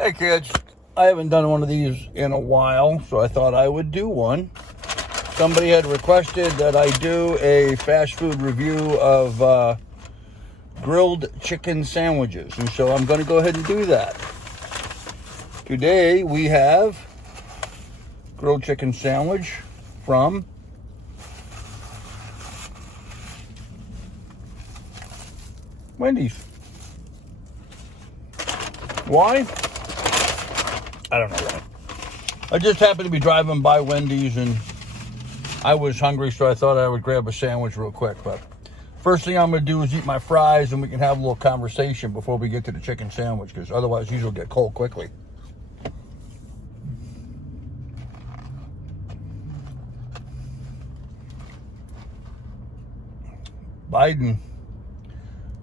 Hey kids, I haven't done one of these in a while, so I thought I would do one. Somebody had requested that I do a fast food review of grilled chicken sandwiches, and so I'm going to go ahead and do that. Today we have grilled chicken sandwich from Wendy's. Why? I don't know why. I just happened to be driving by Wendy's and I was hungry, so I thought I would grab a sandwich real quick. But first thing I'm going to do is eat my fries and we can have a little conversation before we get to the chicken sandwich, because otherwise these will get cold quickly. Biden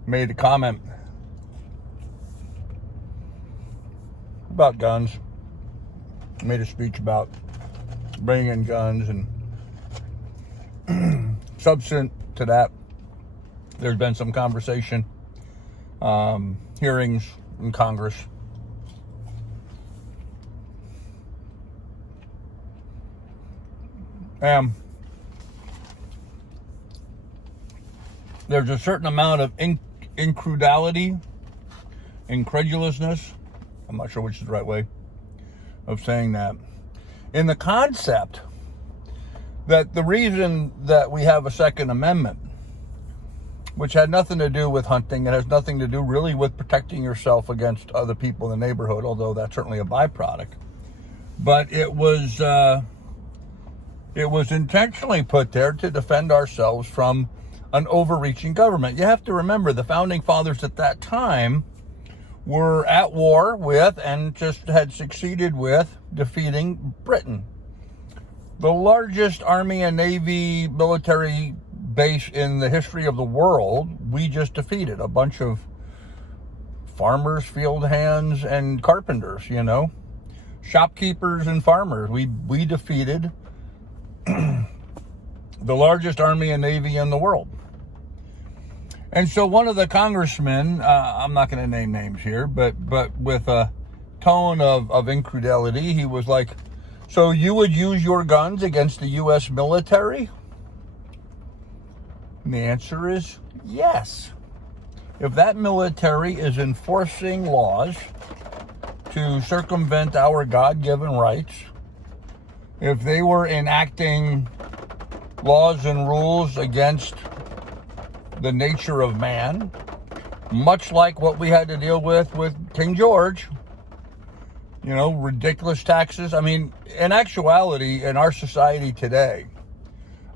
made a comment about guns. Made a speech about bringing in guns, and subsequent to that, there's been some conversation, hearings in Congress. There's a certain amount of incredulousness, I'm not sure which is the right way of saying that, in the concept that the reason that we have a Second Amendment, which had nothing to do with hunting, it has nothing to do really with protecting yourself against other people in the neighborhood, although that's certainly a byproduct, but it was intentionally put there to defend ourselves from an overreaching government. You have to remember, the founding fathers at that time were at war with and just had succeeded with defeating Britain. The largest Army and Navy military base in the history of the world, we just defeated. A bunch of farmers, field hands, and carpenters, shopkeepers and farmers. We defeated the largest Army and Navy in the world. And so one of the congressmen, I'm not going to name names here, but with a tone of incredulity, he was like, so you would use your guns against the U.S. military? And the answer is yes. If that military is enforcing laws to circumvent our God-given rights, if they were enacting laws and rules against the nature of man, much like what we had to deal with King George, ridiculous taxes. I mean, in actuality, in our society today,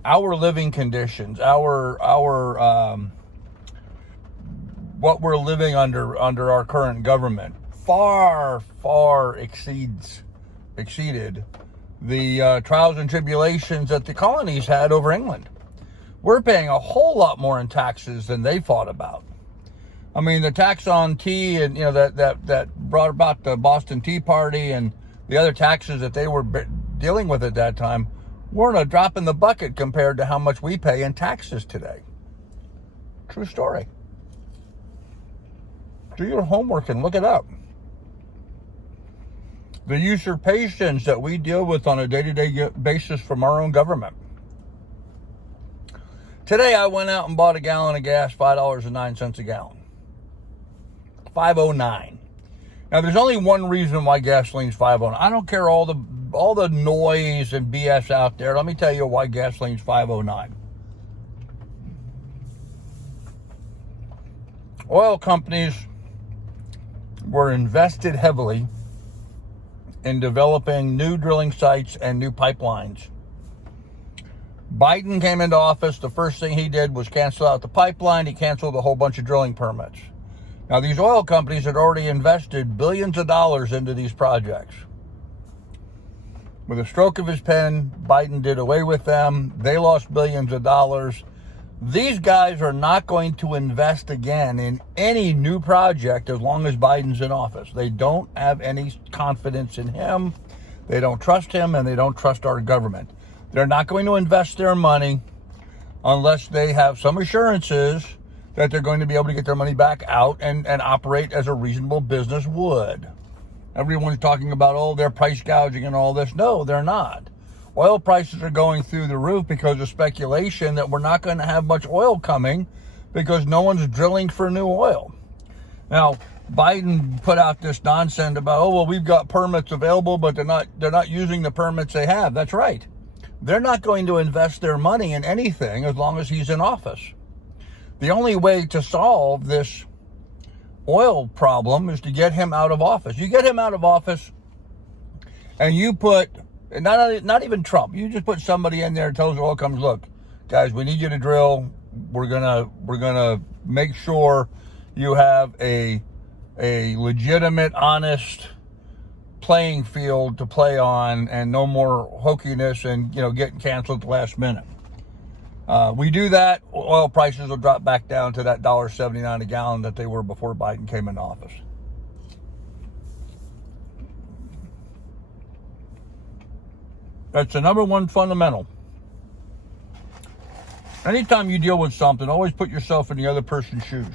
our living conditions, our what we're living under our current government far exceeded the trials and tribulations that the colonies had over England. We're paying a whole lot more in taxes than they fought about. I mean, the tax on tea, and that brought about the Boston Tea Party, and the other taxes that they were dealing with at that time weren't a drop in the bucket compared to how much we pay in taxes today. True story. Do your homework and look it up. The usurpations that we deal with on a day-to-day basis from our own government. Today I went out and bought a gallon of gas, $5.09 a gallon. $5.09. Now there's only one reason why gasoline's $5.09. I don't care all the noise and BS out there. Let me tell you why gasoline's $5.09. Oil companies were invested heavily in developing new drilling sites and new pipelines. Biden came into office, the first thing he did was cancel out the pipeline. He canceled a whole bunch of drilling permits. Now, these oil companies had already invested billions of dollars into these projects. With a stroke of his pen, Biden did away with them. They lost billions of dollars. These guys are not going to invest again in any new project as long as Biden's in office. They don't have any confidence in him. They don't trust him, and they don't trust our government. They're not going to invest their money unless they have some assurances that they're going to be able to get their money back out and operate as a reasonable business would. Everyone's talking about, oh, they're price gouging and all this. No, they're not. Oil prices are going through the roof because of speculation that we're not going to have much oil coming because no one's drilling for new oil. Now, Biden put out this nonsense about, oh, well, we've got permits available, but they're not using the permits they have. That's right. They're not going to invest their money in anything as long as he's in office. The only way to solve this oil problem is to get him out of office. You get him out of office and you put, not even Trump, you just put somebody in there and tells oil companies, look, guys, we need you to drill. We're gonna make sure you have a legitimate, honest playing field to play on, and no more hokiness and getting canceled at the last minute. We do that, oil prices will drop back down to that $1.79 a gallon that they were before Biden came into office. That's the number one fundamental. Anytime you deal with something, always put yourself in the other person's shoes.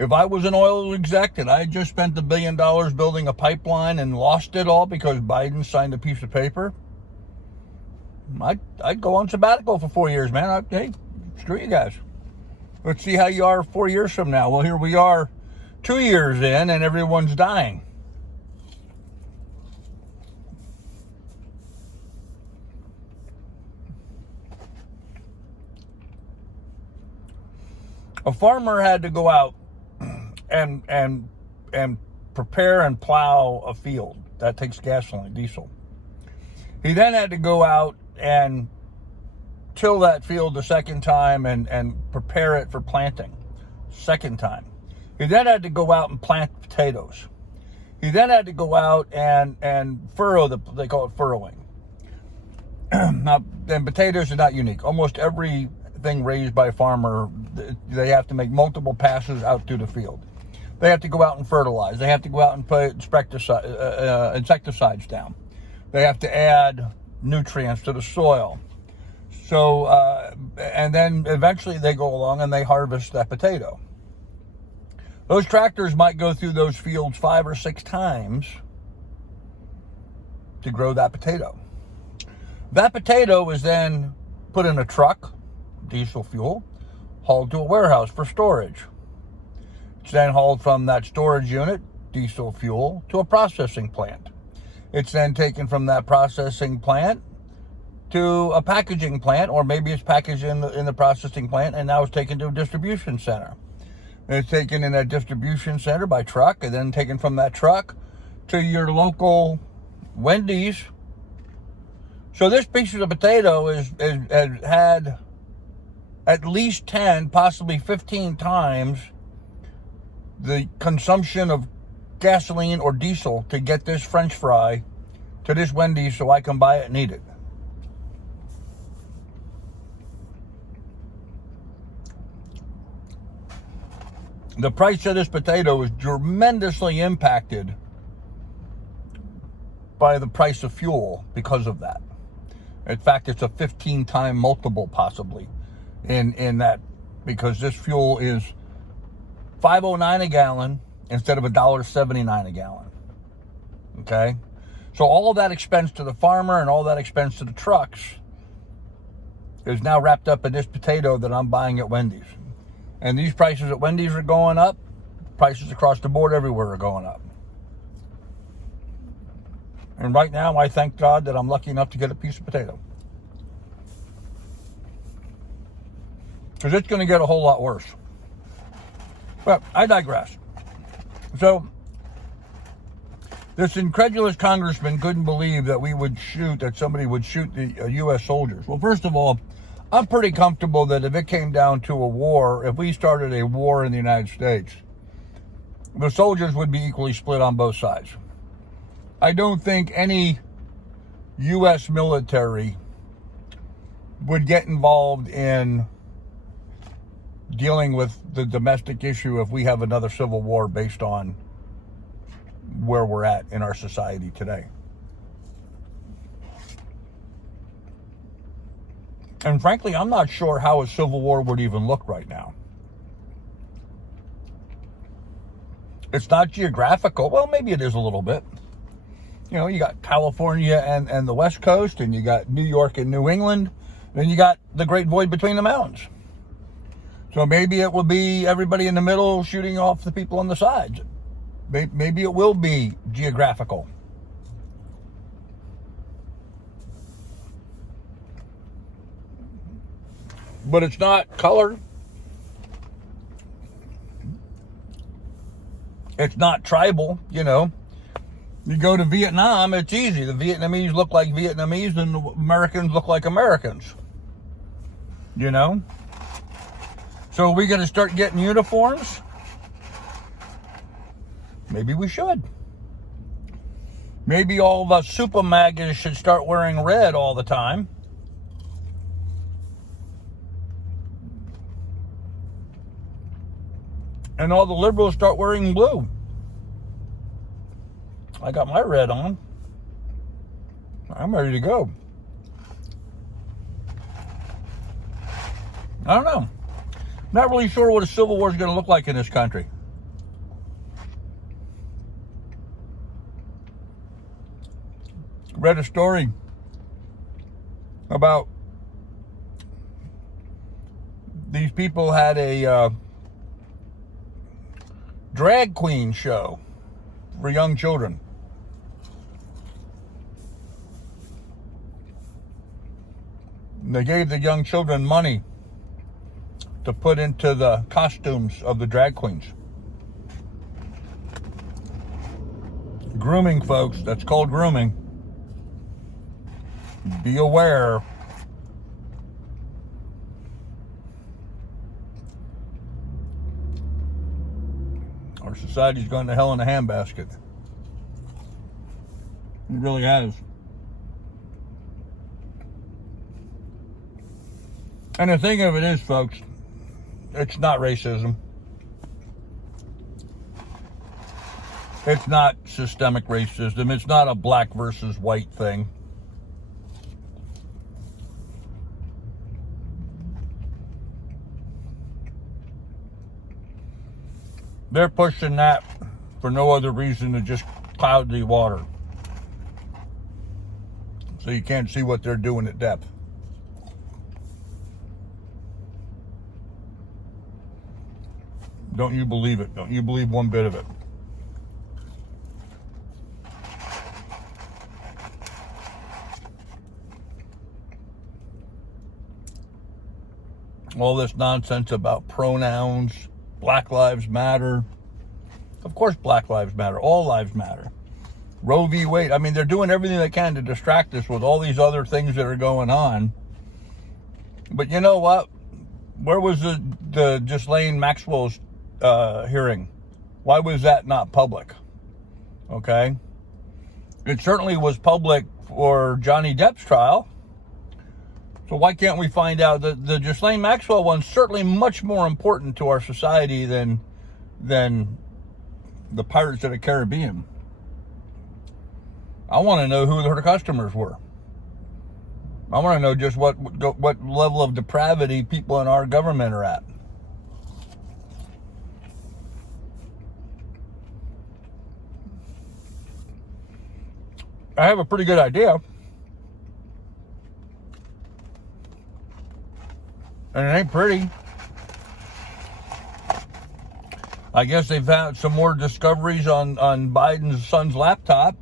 If I was an oil exec and I had just spent $1 billion building a pipeline and lost it all because Biden signed a piece of paper, I'd go on sabbatical for 4 years, man. Hey, screw you guys. Let's see how you are 4 years from now. Well, here we are 2 years in and everyone's dying. A farmer had to go out and prepare and plow a field. That takes gasoline, diesel. He then had to go out and till that field the second time and prepare it for planting, second time. He then had to go out and plant potatoes. He then had to go out and furrow, they call it furrowing. Now, and potatoes are not unique. Almost everything raised by a farmer, they have to make multiple passes out through the field. They have to go out and fertilize. They have to go out and put insecticides down. They have to add nutrients to the soil. So, and then eventually they go along and they harvest that potato. Those tractors might go through those fields 5 or 6 times to grow that potato. That potato is then put in a truck, diesel fuel, hauled to a warehouse for storage. It's then hauled from that storage unit, diesel fuel, to a processing plant. It's then taken from that processing plant to a packaging plant, or maybe it's packaged in the processing plant and now it's taken to a distribution center. And it's taken in that distribution center by truck and then taken from that truck to your local Wendy's. So this piece of potato has had at least 10, possibly 15 times the consumption of gasoline or diesel to get this French fry to this Wendy's so I can buy it and eat it. The price of this potato is tremendously impacted by the price of fuel because of that. In fact, it's a 15-time multiple possibly in that, because this fuel is $5.09 a gallon instead of $1.79 a gallon. Okay? So all of that expense to the farmer and all that expense to the trucks is now wrapped up in this potato that I'm buying at Wendy's. And these prices at Wendy's are going up. Prices across the board everywhere are going up. And right now, I thank God that I'm lucky enough to get a piece of potato. Because it's going to get a whole lot worse. But I digress. So, this incredulous congressman couldn't believe that somebody would shoot the U.S. soldiers. Well, first of all, I'm pretty comfortable that if it came down to a war, if we started a war in the United States, the soldiers would be equally split on both sides. I don't think any U.S. military would get involved in dealing with the domestic issue if we have another civil war based on where we're at in our society today. And frankly, I'm not sure how a civil war would even look right now. It's not geographical. Well, maybe it is a little bit. You know, you got California and the West Coast, and you got New York and New England, then you got the great void between the mountains. So maybe it will be everybody in the middle shooting off the people on the sides. Maybe it will be geographical. But it's not color. It's not tribal, you know. You go to Vietnam, it's easy. The Vietnamese look like Vietnamese and the Americans look like Americans. You know? So are we going to start getting uniforms? Maybe we should. Maybe all the super magas should start wearing red all the time. And all the liberals start wearing blue. I got my red on. I'm ready to go. I don't know. Not really sure what a civil war is going to look like in this country. Read a story about these people had a drag queen show for young children. They gave the young children money to put into the costumes of the drag queens. Grooming, folks. That's called grooming. Be aware. Our society's gone to hell in a handbasket. It really has. And the thing of it is, folks, it's not racism. It's not systemic racism. It's not a black versus white thing. They're pushing that for no other reason than just cloud the water. So you can't see what they're doing at depth. Don't you believe it. Don't you believe one bit of it. All this nonsense about pronouns, Black Lives Matter. Of course Black Lives Matter. All lives matter. Roe v. Wade. I mean, they're doing everything they can to distract us with all these other things that are going on. But you know what? Where was the Ghislaine Maxwell's hearing? Why was that not public? Okay. It certainly was public for Johnny Depp's trial. So why can't we find out that the Ghislaine Maxwell one's certainly much more important to our society than the Pirates of the Caribbean? I want to know who her customers were. I want to know just what level of depravity people in our government are at. I have a pretty good idea. And it ain't pretty. I guess they've had some more discoveries on Biden's son's laptop.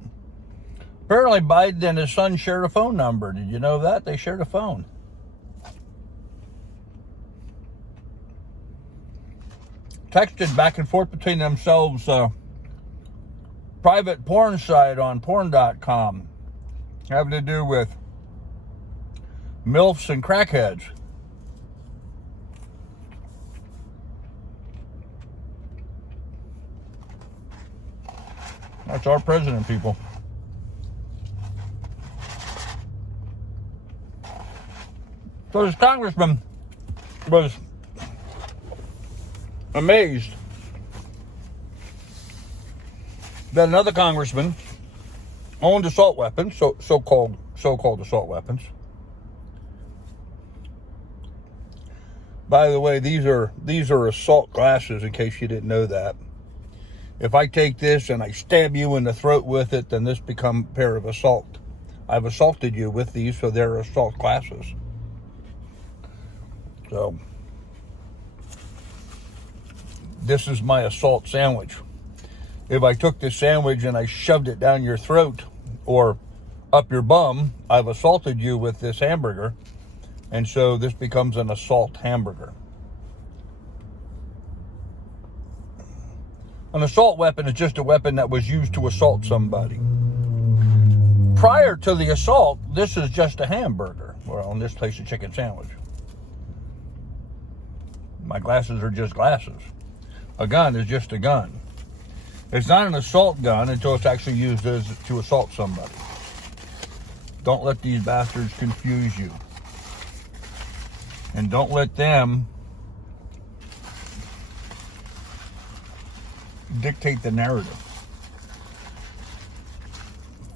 Apparently Biden and his son shared a phone number. Did you know that? They shared a phone. Texted back and forth between themselves. Private porn site on porn.com having to do with MILFs and crackheads. That's our president, people. So this congressman was amazed that another congressman owned assault weapons, so-called assault weapons. By the way, these are assault glasses, in case you didn't know that. If I take this and I stab you in the throat with it, then this becomes a pair of assault. I've assaulted you with these, so they're assault classes. So this is my assault sandwich. If I took this sandwich and I shoved it down your throat or up your bum, I've assaulted you with this hamburger. And so this becomes an assault hamburger. An assault weapon is just a weapon that was used to assault somebody. Prior to the assault, this is just a hamburger. Well, in this case, a chicken sandwich. My glasses are just glasses. A gun is just a gun. It's not an assault gun until it's actually used to assault somebody. Don't let these bastards confuse you. And don't let them dictate the narrative.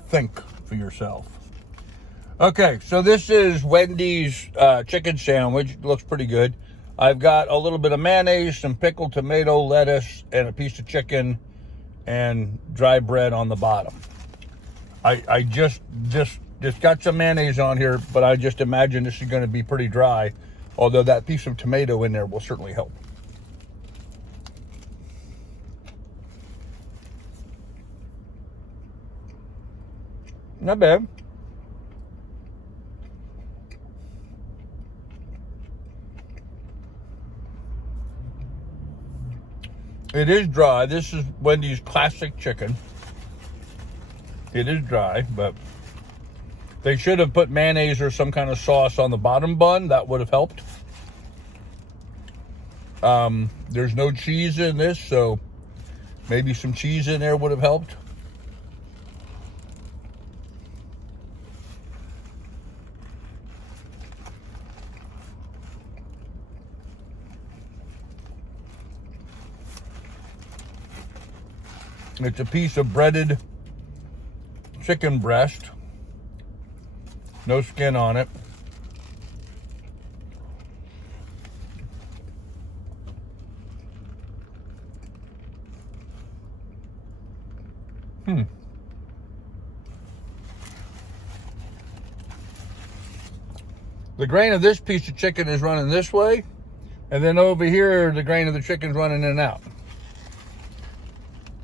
Think for yourself. Okay, so this is Wendy's chicken sandwich. It looks pretty good. I've got a little bit of mayonnaise, some pickled tomato, lettuce, and a piece of chicken and dry bread on the bottom. I just got some mayonnaise on here, but I just imagine this is going to be pretty dry, although that piece of tomato in there will certainly help. Not bad. It is dry. This is Wendy's classic chicken. It is dry, but they should have put mayonnaise or some kind of sauce on the bottom bun. That would have helped. There's no cheese in this, so maybe some cheese in there would have helped. It's a piece of breaded chicken breast. No skin on it. The grain of this piece of chicken is running this way, and then over here, the grain of the chicken's running in and out.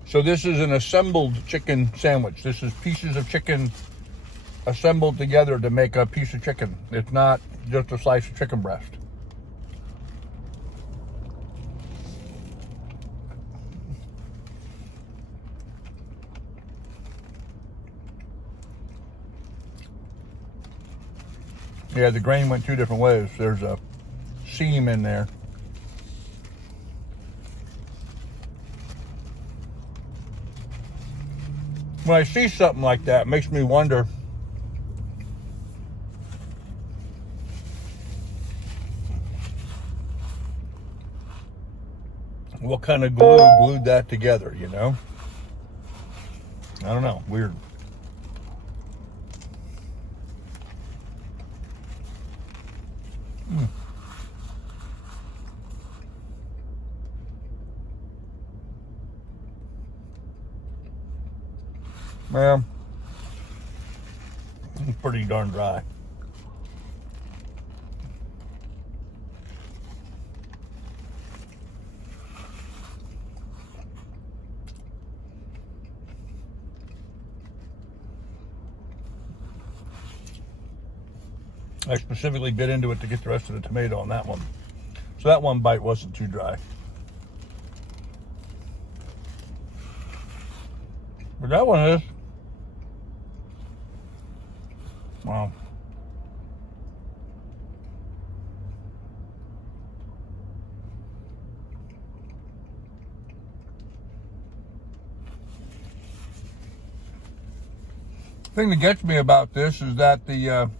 So this is an assembled chicken sandwich. This is pieces of chicken assembled together to make a piece of chicken. It's not just a slice of chicken breast. Yeah, the grain went two different ways. There's a seam in there. When I see something like that, it makes me wonder what kind of glue glued that together, you know? I don't know. Weird. Well, it's pretty darn dry. I specifically bit into it to get the rest of the tomato on that one. So that one bite wasn't too dry. But that one is. Wow. The thing that gets me about this is that the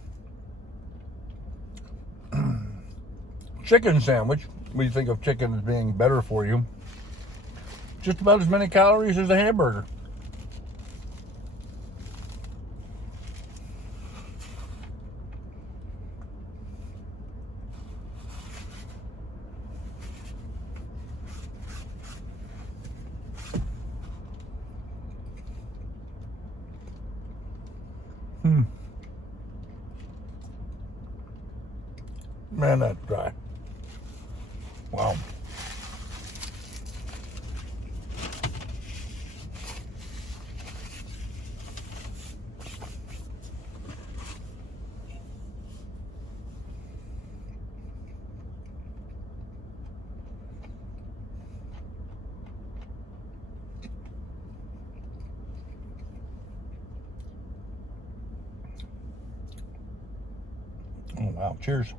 chicken sandwich, we think of chicken as being better for you, just about as many calories as a hamburger. Man, that's dry. Wow. Oh, wow. Cheers.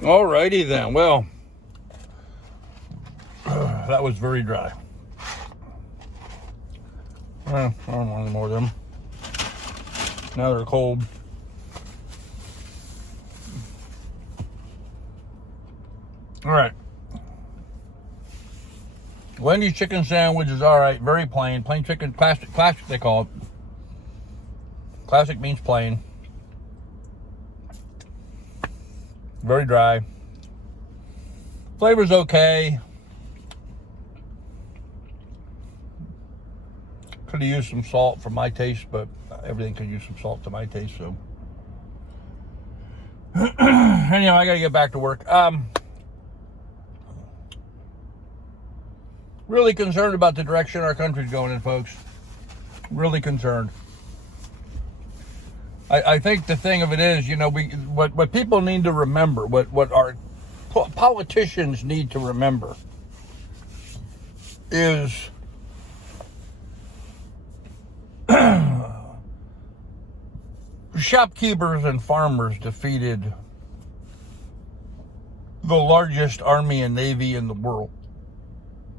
Alrighty then. Well, that was very dry. Well, I don't want any more of them. Now they're cold. All right. Wendy's chicken sandwich is all right. Very plain. Plain chicken. Classic they call it. Classic means plain. Very dry. Flavor's okay. Could have used some salt for my taste, but everything could use some salt to my taste, so. Anyhow, I gotta get back to work. Really concerned about the direction our country's going in, folks. Really concerned. I think the thing of it is, you know, what people need to remember, what our politicians need to remember is shopkeepers and farmers defeated the largest army and navy in the world.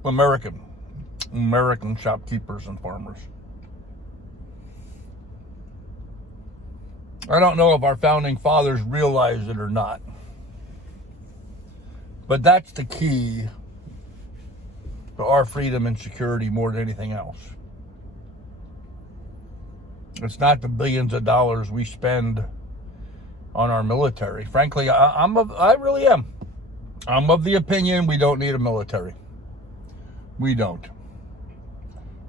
American shopkeepers and farmers. I don't know if our founding fathers realized it or not, but that's the key to our freedom and security more than anything else. It's not the billions of dollars we spend on our military. Frankly, I really am. I'm of the opinion we don't need a military. We don't.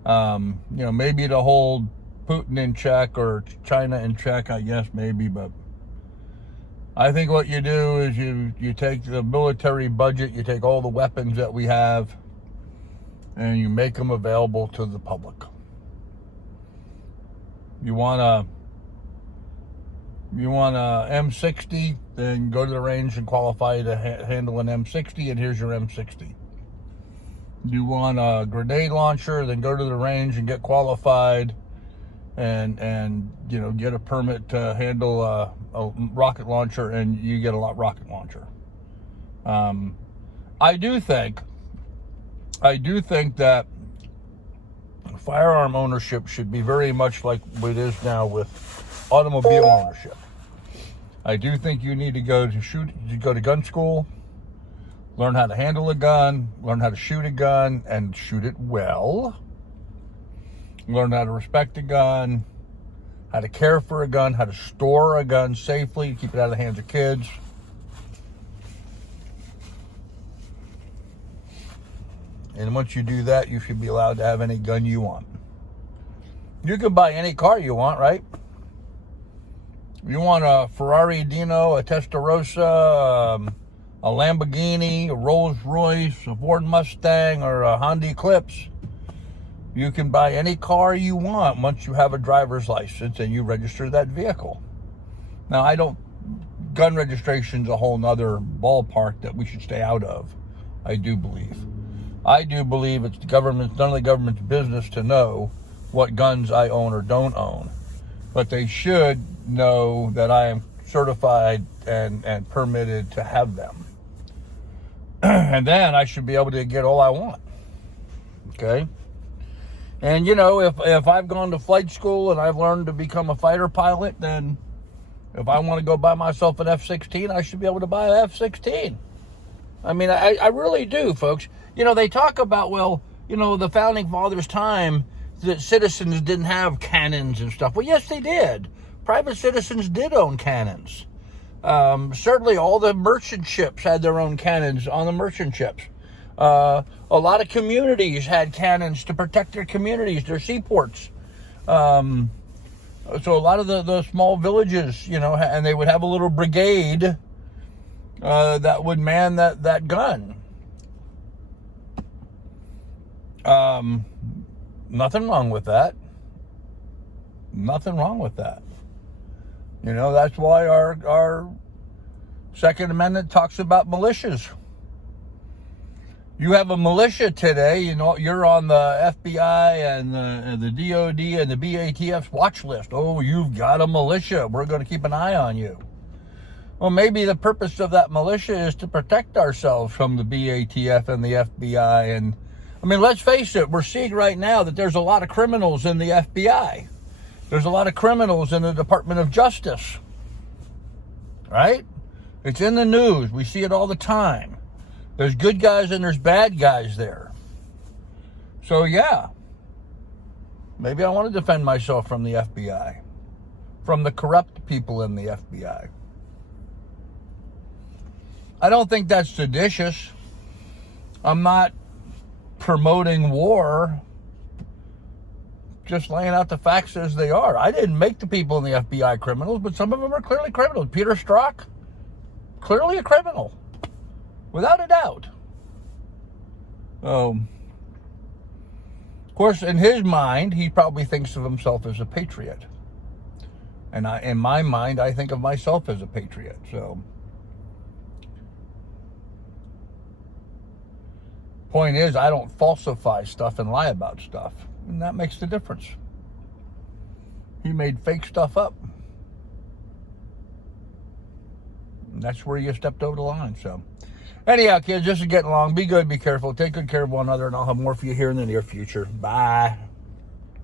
You know, maybe to hold Putin in check or China in check, I guess, maybe, but I think what you do is you take the military budget, you take all the weapons that we have, and you make them available to the public. You want a M60, then go to the range and qualify to handle an M60, and here's your M60. You want a grenade launcher, then go to the range and get qualified and you know, get a permit to handle a rocket launcher, and you get a rocket launcher. I do think that firearm ownership should be very much like it is now with automobile ownership. I do think you need to go to gun school, learn how to handle a gun, learn how to shoot a gun and shoot it well, learn how to respect a gun, how to care for a gun, how to store a gun safely, keep it out of the hands of kids. And once you do that, you should be allowed to have any gun you want. You can buy any car you want, right? You want a Ferrari Dino, a Testarossa, a Lamborghini, a Rolls Royce, a Ford Mustang, or a Honda Eclipse. You can buy any car you want once you have a driver's license and you register that vehicle. Now, gun registration's a whole nother ballpark that we should stay out of, I do believe. I do believe it's none of the government's business to know what guns I own or don't own. But they should know that I am certified and permitted to have them. And then I should be able to get all I want. Okay? And, you know, if I've gone to flight school and I've learned to become a fighter pilot, then if I want to go buy myself an F-16, I should be able to buy an F-16. I mean, I really do, folks. You know, they talk about, well, you know, the founding fathers' time, that citizens didn't have cannons and stuff. Well, yes, they did. Private citizens did own cannons. Certainly all the merchant ships had their own cannons on the merchant ships. A lot of communities had cannons to protect their communities, their seaports. So a lot of the small villages, and they would have a little brigade that would man that gun. Nothing wrong with that. Nothing wrong with that. That's why our Second Amendment talks about militias. You have a militia today, you're on the FBI and the DOD and the BATF's watch list. Oh, you've got a militia. We're going to keep an eye on you. Well, maybe the purpose of that militia is to protect ourselves from the BATF and the FBI. And let's face it, we're seeing right now that there's a lot of criminals in the FBI. There's a lot of criminals in the Department of Justice. Right? It's in the news. We see it all the time. There's good guys and there's bad guys there. So yeah, maybe I want to defend myself from the FBI, from the corrupt people in the FBI. I don't think that's seditious. I'm not promoting war, just laying out the facts as they are. I didn't make the people in the FBI criminals, but some of them are clearly criminals. Peter Strzok, clearly a criminal. Without a doubt. Of course, in his mind, he probably thinks of himself as a patriot. And in my mind, I think of myself as a patriot. So, point is, I don't falsify stuff and lie about stuff. And that makes the difference. He made fake stuff up. And that's where you stepped over the line, so... Anyhow, kids, this is getting long. Be good, be careful. Take good care of one another, and I'll have more for you here in the near future. Bye.